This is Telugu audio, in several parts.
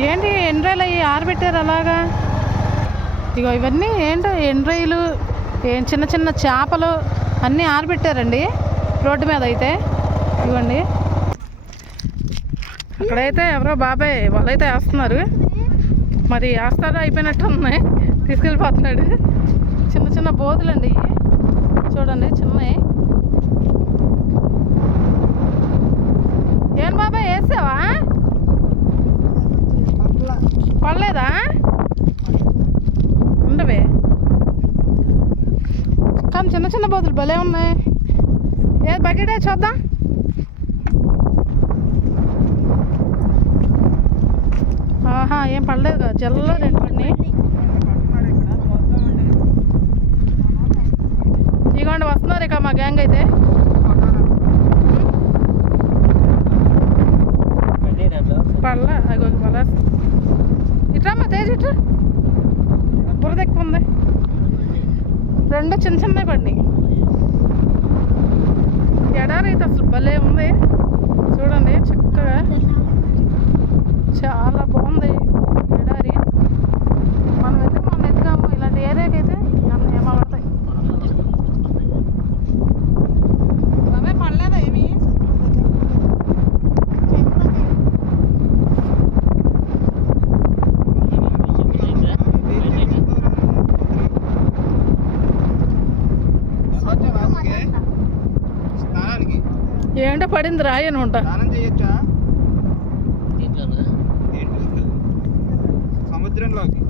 ఏంటి ఎండ్రాయిలు అవి ఆరబెట్టారు అలాగా? ఇగో ఇవన్నీ ఏంటో ఎండ్రాయిలు ఏం చిన్న చిన్న చేపలు అన్నీ ఆరబెట్టారండి రోడ్డు మీద అయితే. ఇవ్వండి. అక్కడైతే ఎవరో బాబాయ్ వాళ్ళైతే వేస్తున్నారు. మరి వేస్తాడో అయిపోయినట్టు ఉన్నాయి. తీసుకెళ్ళిపోతున్నాడు. చిన్న చిన్న బోతులండి ఇవి. చూడండి చిన్నవి. ఏం బాబాయ్ వేసావా? పడలేదా ఉండవే. కానీ చిన్న చిన్న బోతులు భలే ఉన్నాయి. ఏ బకెటే చూద్దాం? ఆహా ఏం పడలేదు. కదా జల్లలో రెండు పడినాయి. ఇగోండి వస్తున్నారు ఇక మా గ్యాంగ్ అయితే. పడలా అగో పడలా ఇట్రా మా తేజ్ ఇట్రా? బురద ఎక్కువ ఉంది రెండు చిన్న చిన్నవి పడినాయి. ఎడారి అసలు భలే ఉంది. చూడండి చక్కగా. చాలా బాగుంది ఈ ఎడారి మనం అయితే మనం ఎత్తుకాము ఇలాంటి ఏరియాకి అయితే ఇవన్నీ ఏమో పడతాయి అవే పడలేదా ఏమి స్నానానికి ఏంటో పడింది రాయి అనుకుంటా? సముద్రంలోకి.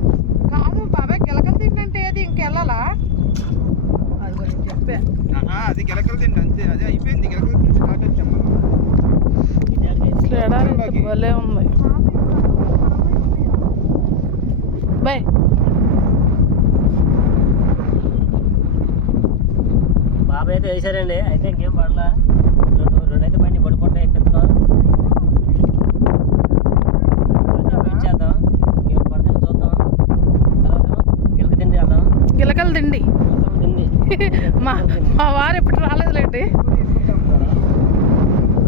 కాదు బాబాయ్ గిలకలు తింటే ఏది? ఇంకెళ్ళాలా? అది అది గిలకలు తిండి అంతే. అదే అయిపోయింది. గిలకలు తిండి స్టార్ట్ వచ్చాం మనం. అసలు ఎడారి అయితే భలే ఉంది. బాయ్. బాబాయ్ అయితే వేసారండి. అయితే ఇంకేం పడలా? అయితే పైన పడిపోతే ఎక్కడున్నాం వెయిట్ చేద్దాం ఇంకేం పడతాం చూద్దాం. తర్వాత గిలక తిండి వెళ్దాం గిలకలు తిండి. మా మా వారు ఎప్పుడు రాలేదులేండి.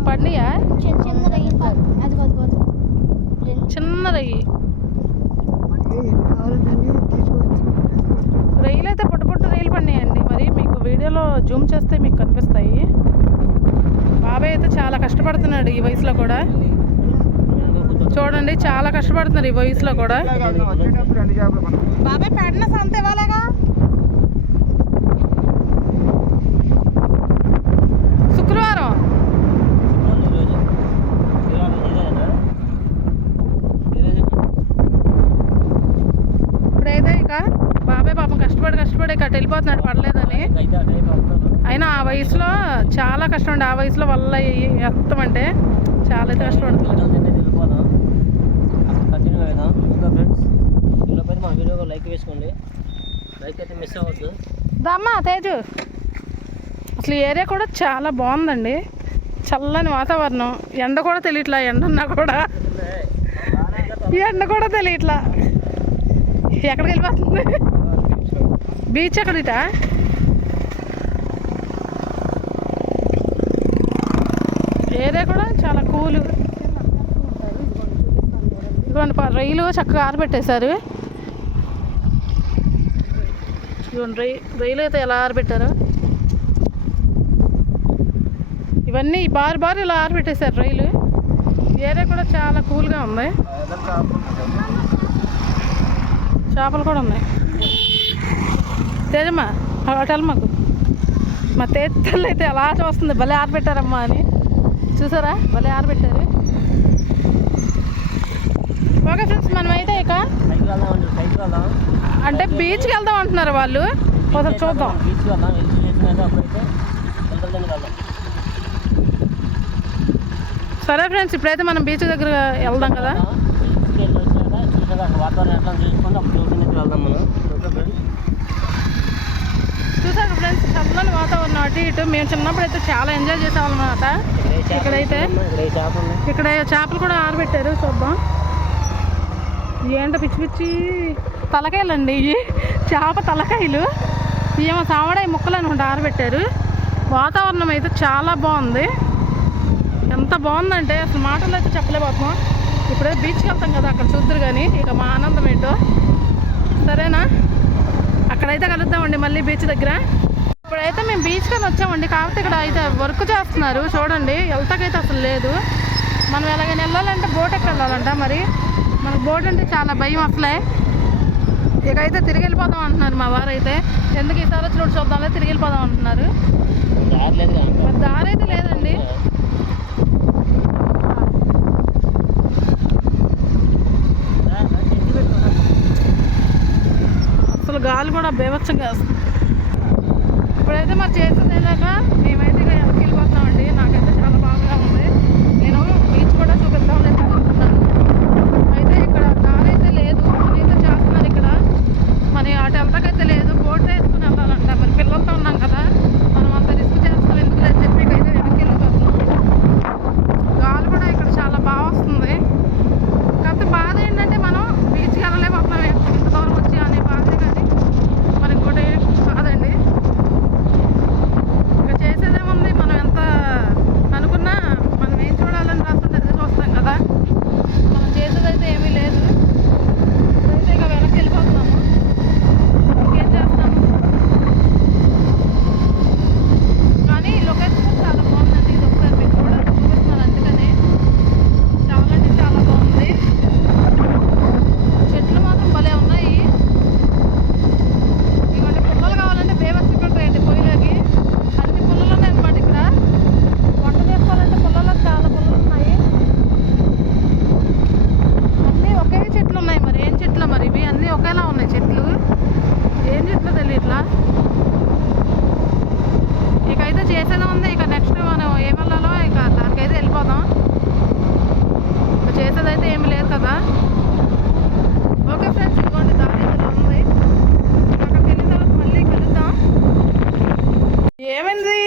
పడినాయా చిన్న చిన్న రొయ్యలు కాదు అది కాదు కాదు రెండు చిన్న రొయ్యి. రొయ్యలు అయితే పుట్ట పుట్ట రొయ్యలు పడినాయండి మరి మీకు వీడియోలో జూమ్ చేస్తే మీకు కనిపిస్తాయి. బాబాయ్ అయితే చాలా కష్టపడుతున్నాడు ఈ వయసులో కూడా. చూడండి చాలా కష్టపడుతున్నారు ఈ వయసులో కూడా. బాబాయ్ పెడిన సంత ఇవ్వాలేగా. శుక్రవారం. ఇప్పుడైతే ఇక బాబాయ్ పాపం కష్టపడి కష్టపడి ఇక అటు వెళ్ళిపోతున్నాడు పడలేదని. అయినా ఆ వయసులో చాలా కష్టం అండి ఆ వయసులో వల్ల ఎత్తం అంటే చాలా అయితే మన వీడియో లైక్ వేసుకోండి. లైక్ అయితే మిస్ అవ్వద్దు. దమ్మా తేజు. అసలు ఏరియా కూడా చాలా బాగుందండి. చల్లని వాతావరణం. ఎండ కూడా తెలియట్లా ఎండ ఉన్నా కూడా. ఎండ కూడా తెలియట్లా. ఎక్కడికి వెళ్ళిపోతుంది? బీచ్ ఎక్కడిట? ఏరియా కూడా చాలా కూల్. ఇదిగోండి రైలు చక్కగా ఆరబెట్టేశారు. ఇదిగోండి రై రైలు అయితే ఎలా ఆరబెట్టారు? ఇవన్నీ బారి బారి ఇలా ఆరబెట్టేశారు రైలు. ఏరియా కూడా చాలా కూల్గా ఉంది. చేపలు కూడా ఉన్నాయి. తేజమ్మా హోటల్ మాకు. మా తేజలు అయితే ఎలా చూస్తుంది భలే ఆరబెట్టారమ్మా అని. చూసారా? భలే ఆరబెట్టారు ఓకే ఫ్రెండ్స్ మనమైతే ఇక వెళ్దాం వెళ్దాం అంటే బీచ్కి వెళ్దాం అంటున్నారు వాళ్ళు. ఒకసారి చూద్దాం. బీచ్కి అప్పుడైతే సరే ఫ్రెండ్స్ ఇప్పుడైతే మనం బీచ్ దగ్గర వెళ్దాం కదా. వాతావరణం ఎట్లా చూసుకుంటే అప్పుడు వెళ్దాం మనం. ఓకే ఫ్రెండ్స్ చూసారు ఫ్రెండ్స్ చల్లని వాతావరణం అటు ఇటు. మేము చిన్నప్పుడు అయితే చాలా ఎంజాయ్ చేసేవాళ్ళం అనమాట ఇక్కడైతే? ఇక్కడ ఇక్కడ చేపలు కూడా ఆరబెట్టారు. చూద్దాం. ఏంటో పిచ్చి పిచ్చి తలకాయలండి ఇవి. చేప తలకాయలు. ఏమో సావడాయి ముక్కలు అనుకుంటే ఆరబెట్టారు. వాతావరణం అయితే చాలా బాగుంది. ఎంత బాగుందంటే అసలు మాటలు అయితే చెప్పలేకపోతున్నాం. ఇప్పుడే బీచ్కి వెళ్తాం కదా అక్కడ చూద్దరు కానీ ఇక మా ఆనందం ఏంటో. సరేనా? అక్కడైతే కలుద్దామండి మళ్ళీ బీచ్ దగ్గర. ఇప్పుడైతే మేము బీచ్ కానీ వచ్చామండి కాకపోతే ఇక్కడ అయితే వర్క్ చేస్తున్నారు. చూడండి వెళ్తాకైతే అసలు లేదు. మనం ఎలాగైనా వెళ్ళాలంటే బోట్ ఎక్కడ వెళ్ళాలంట మరి. మనకు బోట్ అంటే చాలా భయం అసలే. ఇక అయితే తిరిగి వెళ్ళిపోదాం అంటున్నారు మా వారు అయితే ఎందుకు ఈసారి వచ్చినప్పుడు చూద్దాంలే తిరిగి వెళ్ళిపోదాం అంటున్నారు దారి లేదు కదా మరి దారి అయితే లేదండి అసలు గాలి కూడా బేవచ్చంగా ఇప్పుడైతే మరి చేస్తుంది ఏదాక మేమైతే ఇక వెనక్కి వెళ్ళిపోతున్నామండి నాకైతే చాలా బాగా ఉంది నేను బీచ్ కూడా చూపిద్దాం లేదు అనుకుంటున్నాను అయితే ఇక్కడ దారి అయితే లేదు పని అయితే చేస్తున్నారు ఇక్కడ మరి అటు వెళ్తాకైతే లేదు బోట్ వేసుకుని వెళ్ళాలంట మరి పిల్లలతో ఉన్నాం కదా మనం అంత రిస్క్ చేస్తాం ఎందుకు లేదు చెప్పి అయితే వెనక్కి వెళ్ళిపోతున్నాం గాలి కూడా ఇక్కడ చాలా బాగా వస్తుంది కాకపోతే బాధ ఏంటంటే మనం బీచ్కి వెళ్ళలేకపోతున్నాం ఇంత దూరం వచ్చి అనే బాధ కానీ మరి ఇంకోటి ఏం కాదండి ఇంకా చేసేదేముంది మనం ఎంత అనుకున్నా మనం ఏం చూడాలని రాస్తుంటే అదే చూస్తాం కదా మనం చేసేదైతే ఏమీ లేదు అయితే ఇక వెనక్కి వెళ్ళిపోతున్నాము ఇంకేం చేస్తాము కానీ లొకేషన్ చాలా బాగుందండి ఇది ఒకసారి మీకు కూడా చూపిస్తున్నాను అందుకనే చాలా అంటే చాలా బాగుంది చెట్లు మాత్రం భలే ఉన్నాయి ఇవ్వండి పుల్లలు కావాలంటే బేవచ్చి ఉంటాయండి పొయ్యిలోకి అన్ని పుల్లలు ఉన్నాయి అన్నమాట ఇక్కడ వంట చేసుకోవాలంటే పుల్లలో చాలా పుల్లలు ఉన్నాయి అన్నీ ఒకే చెట్లు ఉన్నాయి మరి ఏం చెట్లు మరి ఇవి అన్నీ ఒకేలా ఉన్నాయి చెట్లు ఏం చెట్లు తెలియట్లా ఇక అయితే చేసేదే ఉంది ఇక నెక్స్ట్ మనం ఏం వెళ్ళాలో ఇక దానికైతే వెళ్ళిపోదాం ఇక చేసేదైతే ఏమి లేదు కదా ఓకే ఫ్రెండ్స్ ఇదిగోండి దారి ఇలా ఉంది అక్కడికి వెళ్ళిన తర్వాత మళ్ళీ కలుద్దాం ఏమైంది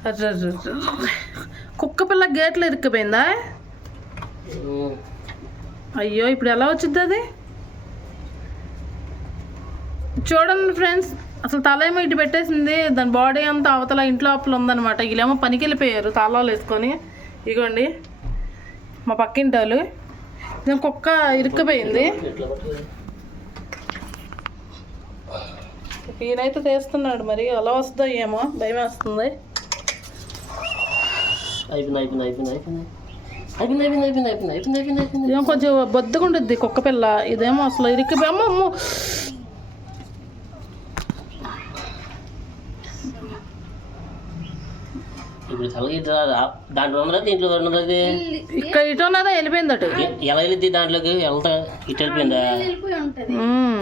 అర్రర్రర్ర. కుక్క పిల్ల గేట్లో ఇరుక్కుపోయిందా? అయ్యో ఇప్పుడు ఎలా వచ్చింది అది? చూడండి ఫ్రెండ్స్ అసలు తల ఏమో ఇటు పెట్టేసింది దాని బాడీ అంతా అవతల ఇంట్లో అప్పులు ఉందన్నమాట. వీళ్ళేమో పనికి వెళ్ళిపోయారు తాళాలు వేసుకొని. ఇగోండి మా పక్కింటి వాళ్ళు నేను కుక్క ఇరుక్కుపోయింది. ఈయనైతే తీస్తున్నాడు మరి ఎలా వస్తుందో ఏమో భయం వేస్తుంది అయిపోయింది అయిపోయింది అయిపోయింది అయిపోయింది అయిపోయింది అయిపోయింది అయిపోయింది అయిపోయింది అయిపోయింది అయిపోయింది అయిపోయింది ఇదేమో కొంచెం బొద్దుగా ఉంటుంది కుక్క పిల్ల. ఇదేమో అసలు ఇరిక్కిపోయి అమ్మ అమ్మ. ఇప్పుడు చల్లగా ఇట్లా రా- దాంట్లో ఉన్నదా? దీంట్లో ఉన్నదా? ఇక్కడ ఇటు ఉన్నదా? వెళ్ళిపోయింది అటు ఎలా వెళ్ళిద్ది దాంట్లోకి? వెళ్తా ఇటు వెళ్ళిపోయిందా?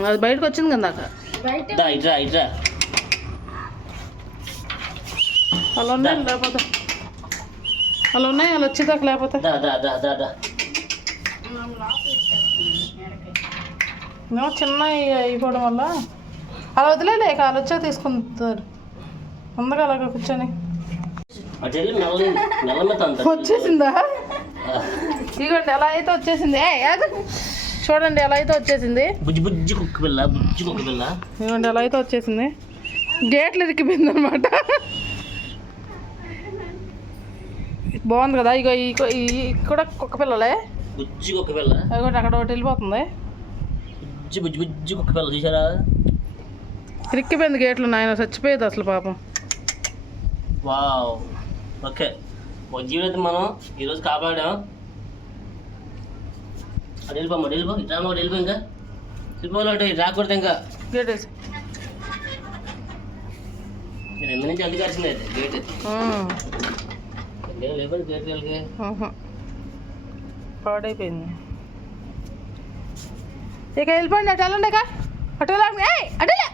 అది బయటకు వచ్చింది కదా దా ఇట్రా ఇట్రా అలా ఉన్నాయి లేకపోతే అలా ఉన్నాయి? అలా వచ్చేదాకా లేకపోతే? ఏమో చిన్న అయిపోవడం వల్ల. అలా వదిలేలే ఇక అలా వచ్చాక తీసుకుంటారు. ముందుగా అలాగ కూర్చొని. వచ్చేసిందా? ఇదిగోండి ఎలా అయితే వచ్చేసింది. ఏ. చూడండి ఎలా అయితే వచ్చేసింది. బుజ్జి బుజ్జి కుక్క పిల్ల బుజ్జి కుక్క పిల్ల. ఇదిగోండి ఎలా అయితే వచ్చేసింది. గేట్లు ఇరికిపోయింది అనమాట బాగుంది కదా ఇగో ఈ కూడా కుక్క పిల్లలే. బుజ్జి కుక్క పిల్ల. అదిగోటి అక్కడ ఒకటి వెళ్ళిపోతుంది. బుజ్జి బుజ్జి బుజ్జి కుక్క పిల్ల చూసారా ఇరిక్కిపోయింది గేట్లు నాయన చచ్చిపోయేది అసలు పాపం. వావ్. ఓకే. ఒక జీవితం మనం ఈరోజు కాపాడాం. అది వెళ్ళిపో మరి వెళ్ళిపో. ఇట్లా ఒకటి వెళ్ళిపో ఇంకా. వెళ్ళిపోవాలంటే రాకూడదు ఇంకా. గేట్ వేసి. నేను ఎన్ని నుంచి అందుకు వచ్చింది అయితే గేట్ ఉమ్. లేకపోతే గేట్ వెళ్ళి ఆహా. పాడైపోయింది. ఇక వెళ్ళిపోండి అటు వెళ్ళండి ఇక అటు వెళ్ళండి. ఏయ్ అటులే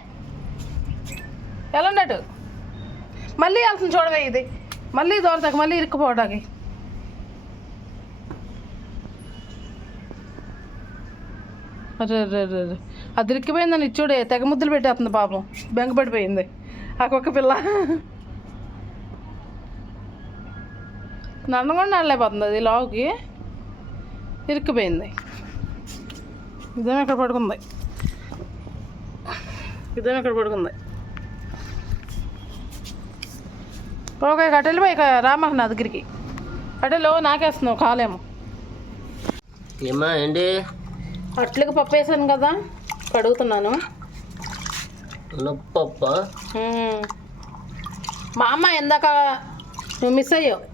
వెళ్ళండి అటు. మళ్ళీ వెళ్తుంది చూడవే ఇది. మళ్ళీ దూరతాక మళ్ళీ ఇరుక్కుపోవడానికి. అరే అరే అరే అరే. అది ఇరిక్కిపోయిందని ఇచ్చుడే తెగ ముద్దులు పెట్టేస్తుంది పాపం. బెంగపడిపోయింది ఆ కుక్క పిల్ల. నన్ను కూడా నడలేకపోతుంది అది లావుకి. ఇరుక్కుపోయింది. ఇదేమో ఇక్కడ పడుకుంది? ఇదేమో ఇక్కడ పడుకుంది? ఓకే వెళ్ళిపోయి ఇక రామాకు నా దగ్గరికి. అటెలో నాకేస్తున్నావు కాలేమో. ఏమ్మా ఏంటి? అట్లకి పప్పు వేసాను కదా కడుగుతున్నాను. మ్మ్. మా అమ్మ ఎందాక నువ్వు మిస్ అయ్యావు.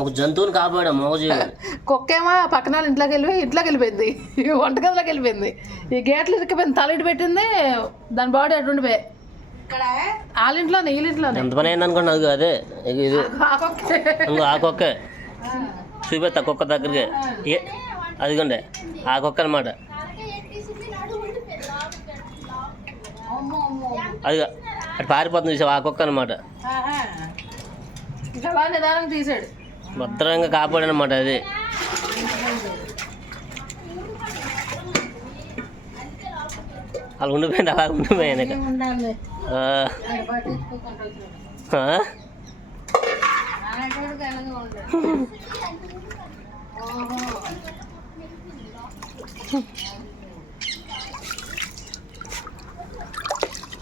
ఒక జంతువుని కాపాడా మోగజీవి. కుక్కేమో పక్కన వాళ్ళ ఇంట్లోకి వెళ్ళి ఇంట్లోకి వెళ్ళిపోయింది. వంటగదిలోకి వెళ్ళిపోయింది. ఈ గేట్లు ఇరికిపోయింది తల ఇటు పెట్టింది దాని బాడీ అటు ఉండిపోయి. వాళ్ళ ఇంట్లోనే వీళ్ళ ఇంట్లోనే. ఎంత పని అయింది అనుకోండి అది అదే ఇక ఇది. ఆ కుక్కే. ఇంకో ఆ కుక్క. చూపెత్తా కుక్క దగ్గరికి. ఏ అదిగోండి. ఆ కుక్క అనమాట అదిగో అటు పారిపోతుంది చూసావు? ఆ కుక్క అనమాట తీసాడు. భద్రంగా కాపాడనమాట అది. అలా ఉండిపోయింది అలా ఉండిపోయాను ఇక.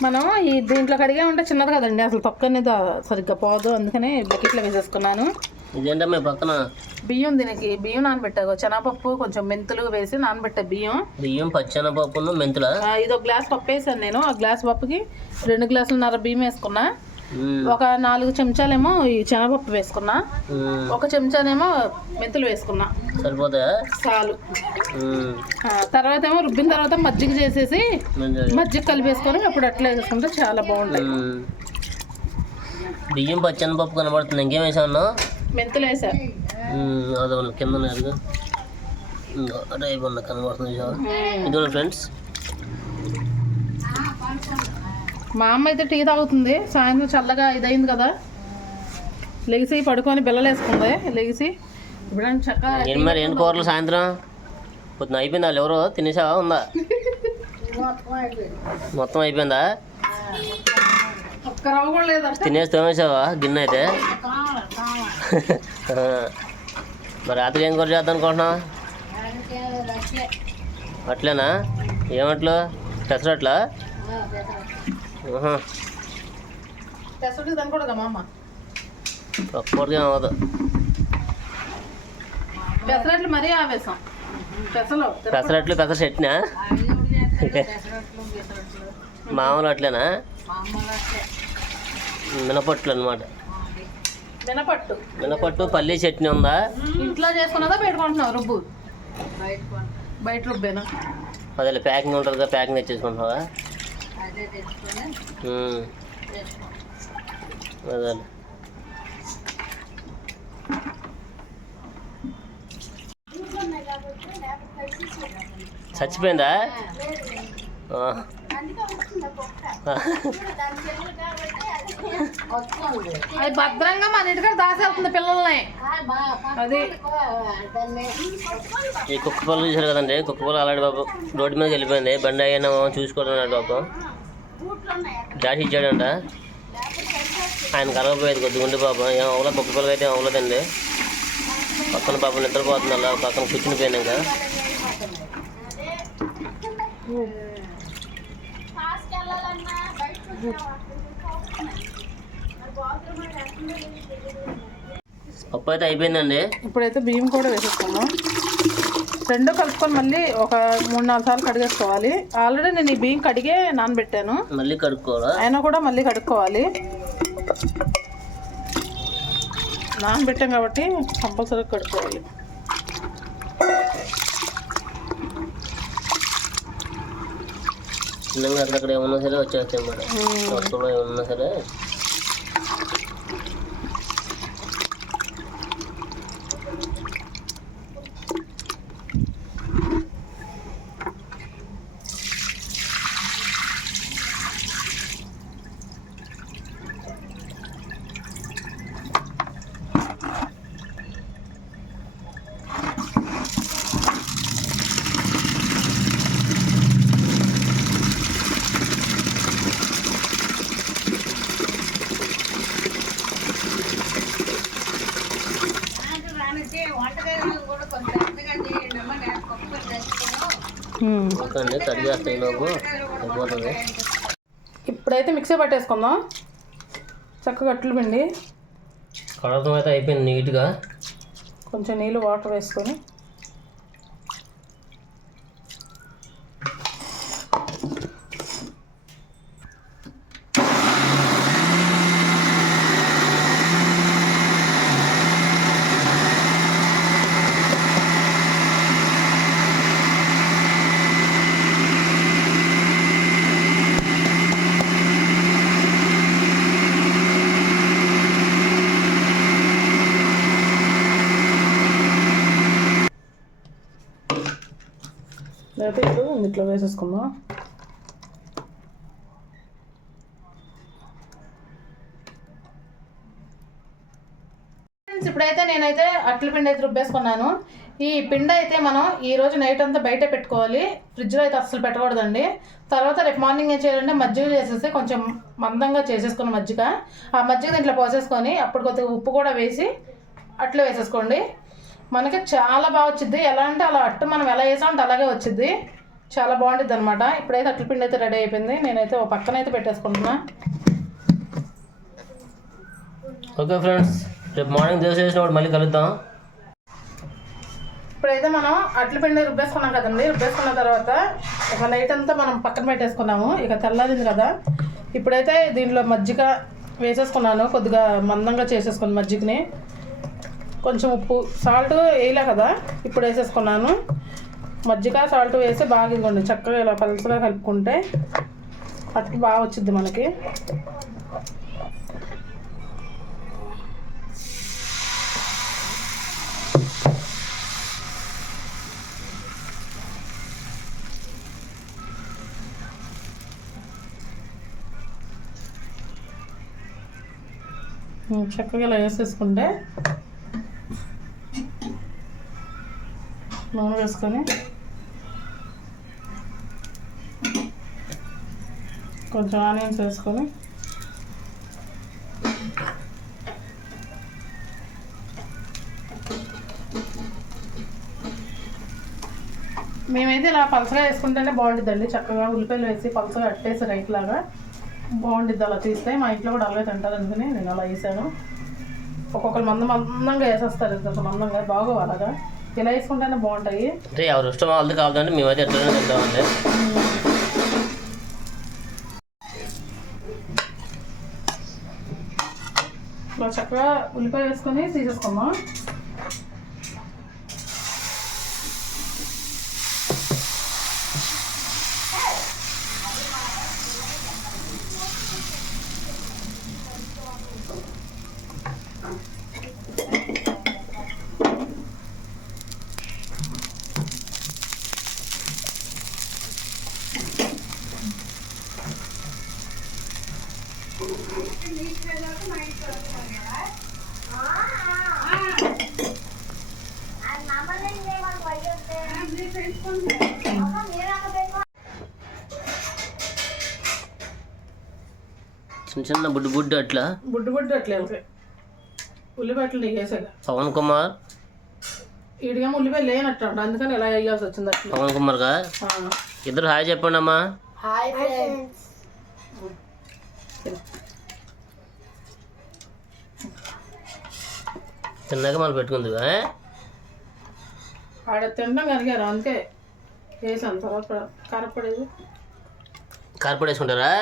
మనం ఈ దీంట్లో కడిగే ఉంటే చిన్నది కదండి అసలు తొక్క సరిగ్గా పోదు అందుకనే బకెట్లో వేసేసుకున్నాను. ఇదేంటమ్మా పక్కన? బియ్యం దీనికి బియ్యం నానబెట్టాను శనగపప్పు కొంచెం మెంతులు వేసి నానబెట్టా బియ్యం. బియ్యం పచ్చెనపప్పును మెంతుల? ఇది ఒక గ్లాస్ పప్పు వేసాను నేను. ఆ గ్లాస్ పప్పుకి రెండు గ్లాసులన్నర బియ్యం వేసుకున్నా. ఒక నాలుగు చెంచాలేమో ఈ శనగపప్పు వేసుకున్నా. ఒక చెంచానేమో మెంతులు వేసుకున్నా. సరిపోతాయా చాలు. తర్వాత ఏమో రుబ్బిన తర్వాత మజ్జిగ చేసేసి. మజ్జిగ. కలిపేసుకొని అప్పుడు అట్లా వేసుకుంటే చాలా బాగుంటాయి. ఉమ్. బియ్యం పచ్చెనపప్పు కనబడుతుంది. ఇంకేం వేసాను మెంతులు వేసా. అదే ఉన్న కింద నేరుగా ఇంకో అటు అయిపోయింది కనబడుతుంది? ఇదిగోండి ఫ్రెండ్స్. మా అమ్మ అయితే టీ తాగుతుంది సాయంత్రం చల్లగా ఇదైంది కదా. లెగిసి పడుకొని బిల్లలు వేసుకుంది లెగిసి. ఇప్పుడు చక్క ఏంటి మరి ఏంటి కూరలు సాయంత్రం? పొద్దున అయిపోయిందా వాళ్ళు ఎవరో? తినేసావా? ఉందా? మొత్తం అయిపోయిందా. తినేసి తోమేసావా గిన్నె అయితే. మరి రాత్రి ఏం కూర చేద్దాం అనుకుంటున్నావు అట్లేనా ఏమట్లు పెసరట్లా ఒక్కడికి అవ్వదు. పెసరట్లు మరీ ఆవేశం. పెసరట్లు పెసర చట్నా మామూలు అట్లేనా మినపట్లు అనమాట మినపట్టు. మినపట్టు పల్లి చట్నీ ఉందా? ఇంట్లో చేసుకున్నదా పెట్టుకుంటున్నావు రుబ్బు. బయట రుబ్బేనా? అదే ప్యాకింగ్ ఉంటుంది కదా ప్యాకింగ్ తెచ్చేసుకుంటున్నావా. అదే చచ్చిపోయిందా? ఆ. అది భద్రంగా మన ఇంటికాడ దాసేస్తుంది పిల్లల్ని. అది. ఈ కుక్క పొలం చూసారు కదండి? కుక్క పొలం అలాంటి బాబు రోడ్డు మీదకి వెళ్ళిపోయింది. బండి అయినా చూసుకోవడం పాపం డాష్ ఇచ్చాడంట. ఆయన కలగపోయేది కొద్దిగుండి పాపం ఏం అవ్వలేదు కుక్క పొలం అయితే ఏం అవ్వలేదండి పక్కన పాపం నిద్రపోతుంది అలా పక్కన కూర్చుని పోయింది ఇంకా. పప్పు అయితే అయిపోయిందండి. ఇప్పుడైతే బియ్యం కూడా వేసేసుకున్నాం. రెండు కలుపుకొని మళ్ళీ ఒక మూడు నాలుగు సార్లు కడిగేసుకోవాలి. ఆల్రెడీ నేను ఈ బియ్యం కడిగే నానబెట్టాను. మళ్ళీ కడుక్కోవాలా? అయినా కూడా మళ్ళీ కడుక్కోవాలి. నానబెట్టాం కాబట్టి కంపల్సరీగా కడుక్కోవాలి. చిన్నగా అక్కడక్కడ ఏమన్నా సరే వచ్చేస్తాయి అన్నమాట ఏమన్నా సరే. ఓకే అండి కడిగేస్తాయి లోపు అయిపోతుంది. ఇప్పుడైతే మిక్సీ పట్టేసుకుందాం. చక్కగా అట్లు పిండి. కడగడం అయితే అయిపోయింది నీట్గా. కొంచెం నీళ్ళు వాటర్ వేసుకొని. లేకపోతే ఇప్పుడు ఇందులో వేసేసుకుందాం ఇప్పుడైతే నేనైతే అట్ల పిండి అయితే రుబ్బేసుకున్నాను. ఈ పిండి అయితే మనం ఈ రోజు నైట్ అంతా బయట పెట్టుకోవాలి. ఫ్రిడ్జ్లో అయితే అస్సలు పెట్టకూడదండి. తర్వాత రేపు మార్నింగ్ ఏం చేయాలంటే మజ్జిగ చేసేసి కొంచెం మందంగా చేసేసుకున్న మజ్జిగ. ఆ మజ్జిగ దీంట్లో పోసేసుకొని అప్పుడు కొద్దిగా ఉప్పు కూడా వేసి అట్లా వేసేసుకోండి. మనకి చాలా బాగా వచ్చింది ఎలా అంటే అలా అట్టు మనం ఎలా వేసామంటే అలాగే వచ్చింది చాలా బాగుంటుంది అనమాట ఇప్పుడైతే అట్ల పిండి అయితే రెడీ అయిపోయింది. నేనైతే ఓ పక్కన అయితే పెట్టేసుకుంటున్నా. ఓకే ఫ్రెండ్స్ రేపు మార్నింగ్ దోశ చేసినప్పుడు మళ్ళీ కలుద్దాం. ఇప్పుడైతే మనం అట్ల పిండి రుబ్బేసుకున్నాం కదండి. రుబ్బేసుకున్న తర్వాత ఒక నైట్ అంతా మనం పక్కన పెట్టేసుకున్నాము. ఇక తెల్లారింది కదా. ఇప్పుడైతే దీంట్లో మజ్జిగ వేసేసుకున్నాను. కొద్దిగా మందంగా చేసేసుకుని మజ్జిగని. కొంచెం ఉప్పు సాల్ట్ వేయలే కదా ఇప్పుడు వేసేసుకున్నాను. మజ్జిగ సాల్ట్ వేసి బాగా ఇదిగోండి చక్కగా ఇలా పలుసుగా కలుపుకుంటే అట్లా బాగా వచ్చింది మనకి. చక్కగా ఇలా వేసేసుకుంటే నూనె వేసుకొని కొంచెం ఆనియన్స్ వేసుకొని మేమైతే ఇలా పలసగా వేసుకుంటేనే బాగుంటుందండి చక్కగా ఉల్లిపాయలు వేసి పలసగా అట్టేసి రైట్ లాగా బాగుంటుంది అలా తీస్తే. మా ఇంట్లో కూడా అలాగే తింటారు అందుకని నేను అలా వేసాను. ఒక్కొక్కరు మంద మందంగా వేసేస్తారు. ఇంత మందంగా బాగోవు అలాగా. ఇలా వేసుకుంటేనే బాగుంటాయి. అంటే ఎవరు ఇష్టం వాళ్ళది కావాలంటే మేమైతే ఎట్లనే తింటామండి. చక్కగా ఉల్లిపాయ వేసుకొని తీసేసుకుందాం. చిన్న చిన్న బుడ్డు బుడ్డు అట్లా? బుడ్డు బుడ్డు అట్లే ఉల్లిపాయలు నీకు వేసాక పవన్ కుమార్? ఈడిగా ఉల్లిపాయ లేనట్టు అందుకని ఇలా వేయాల్సి వచ్చింది అట్లా. పవన్ కుమార్గా ఆ. ఇద్దరు హాయ్ చెప్పండి అమ్మా. హాయ్ ఫ్రెండ్స్ తిన్నాక మనం పెట్టుకుంది ఆడ తినడం కనిగారు అందుకే వేసాను తర్వాత కారపడేది. కార్పొరేట్ వేసుకుంటారా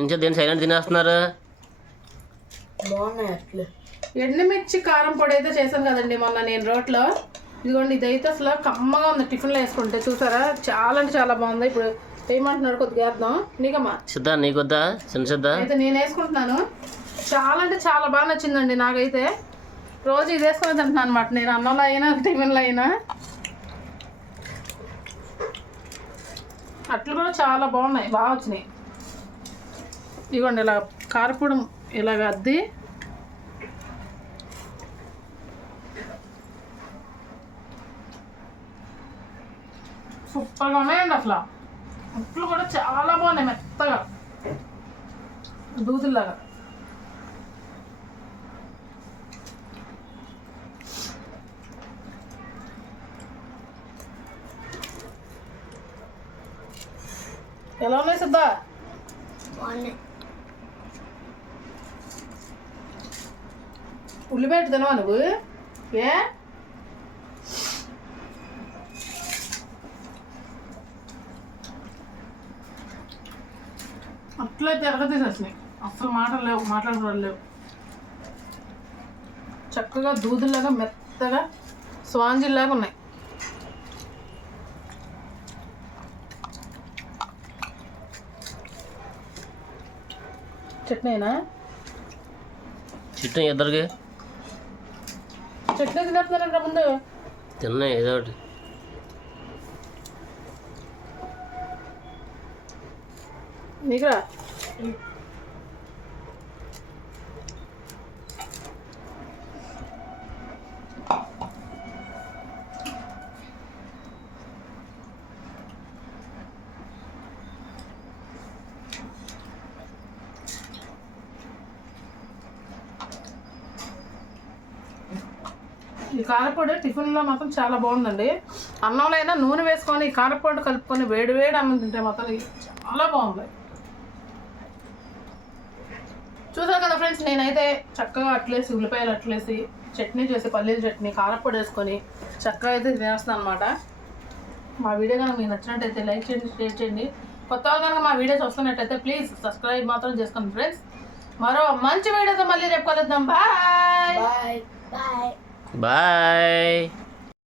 ఇంకా దేని సైలెంట్ తినేస్తున్నారు? బాగున్నాయి అట్లే. ఎండుమిర్చి కారం పొడి అయితే చేశాను కదండి మొన్న నేను రోట్లో. ఇదిగోండి ఇదైతే అసలు కమ్మగా ఉంది టిఫిన్లో వేసుకుంటే చూసారా? చాలా అంటే చాలా బాగుంది. ఇప్పుడు ఏమంటున్నారు కొద్దిగా వేద్దాం. నీకమ్మా? సిద్ధా నీకొద్దా? చిన్న సిద్ధా? అయితే నేను వేసుకుంటున్నాను. చాలా అంటే చాలా బాగా నచ్చిందండి నాకైతే. రోజు ఇది వేసుకొని తింటున్నాను అనమాట నేను అన్నంలో అయినా టిఫిన్లో అయినా. అట్లు కూడా చాలా బాగున్నాయి. బాగా వచ్చినాయి. ఇదిగోండి ఇలా కారపూడం ఇలాగ అద్ది. సూపర్గా ఉన్నాయండి అసలు. అట్లు కూడా చాలా బాగున్నాయి మెత్తగా. దూదుల్లాగా. ఎలా ఉన్నాయి సిద్ధా? ఉల్లిపాయ తినవా నువ్వు? ఏ? అట్లయితే ఎరగతీసేసినాయి అసలు మాటలు లేవు మాట్లాడుకోవడం లేవు. చక్కగా దూదుల్లాగా మెత్తగా స్వాంజిల్లాగా ఉన్నాయి. చట్నీనా? చిట్టు ఇద్దరికి. చట్నీ తినేస్తున్నారంట ముందు? తిన్నా ఏదో ఒకటి. నీకురా? ఈ కారపొడి టిఫిన్లో మాత్రం చాలా బాగుందండి. అన్నంలో అయినా నూనె వేసుకొని ఈ కారపొడి కలుపుకొని వేడి వేడి అన్నం తింటే మాత్రం చాలా బాగుంది. చూసారు కదా ఫ్రెండ్స్ నేనైతే చక్కగా అట్లేసి ఉల్లిపాయలు అట్లేసి చట్నీ చేసి పల్లీల చట్నీ కారపొడి వేసుకొని చక్కగా అయితే తినేస్తున్నాను అనమాట మా వీడియో కనుక మీకు నచ్చినట్టయితే లైక్ చేయండి షేర్ చేయండి. కొత్త వాళ్ళు కనుక మా వీడియోస్ వస్తున్నట్టయితే ప్లీజ్ సబ్స్క్రైబ్ మాత్రం చేసుకోండి ఫ్రెండ్స్. మరో మంచి వీడియోతో మళ్ళీ రేపు కలుద్దాం. బాయ్. బాయ్. Bye bye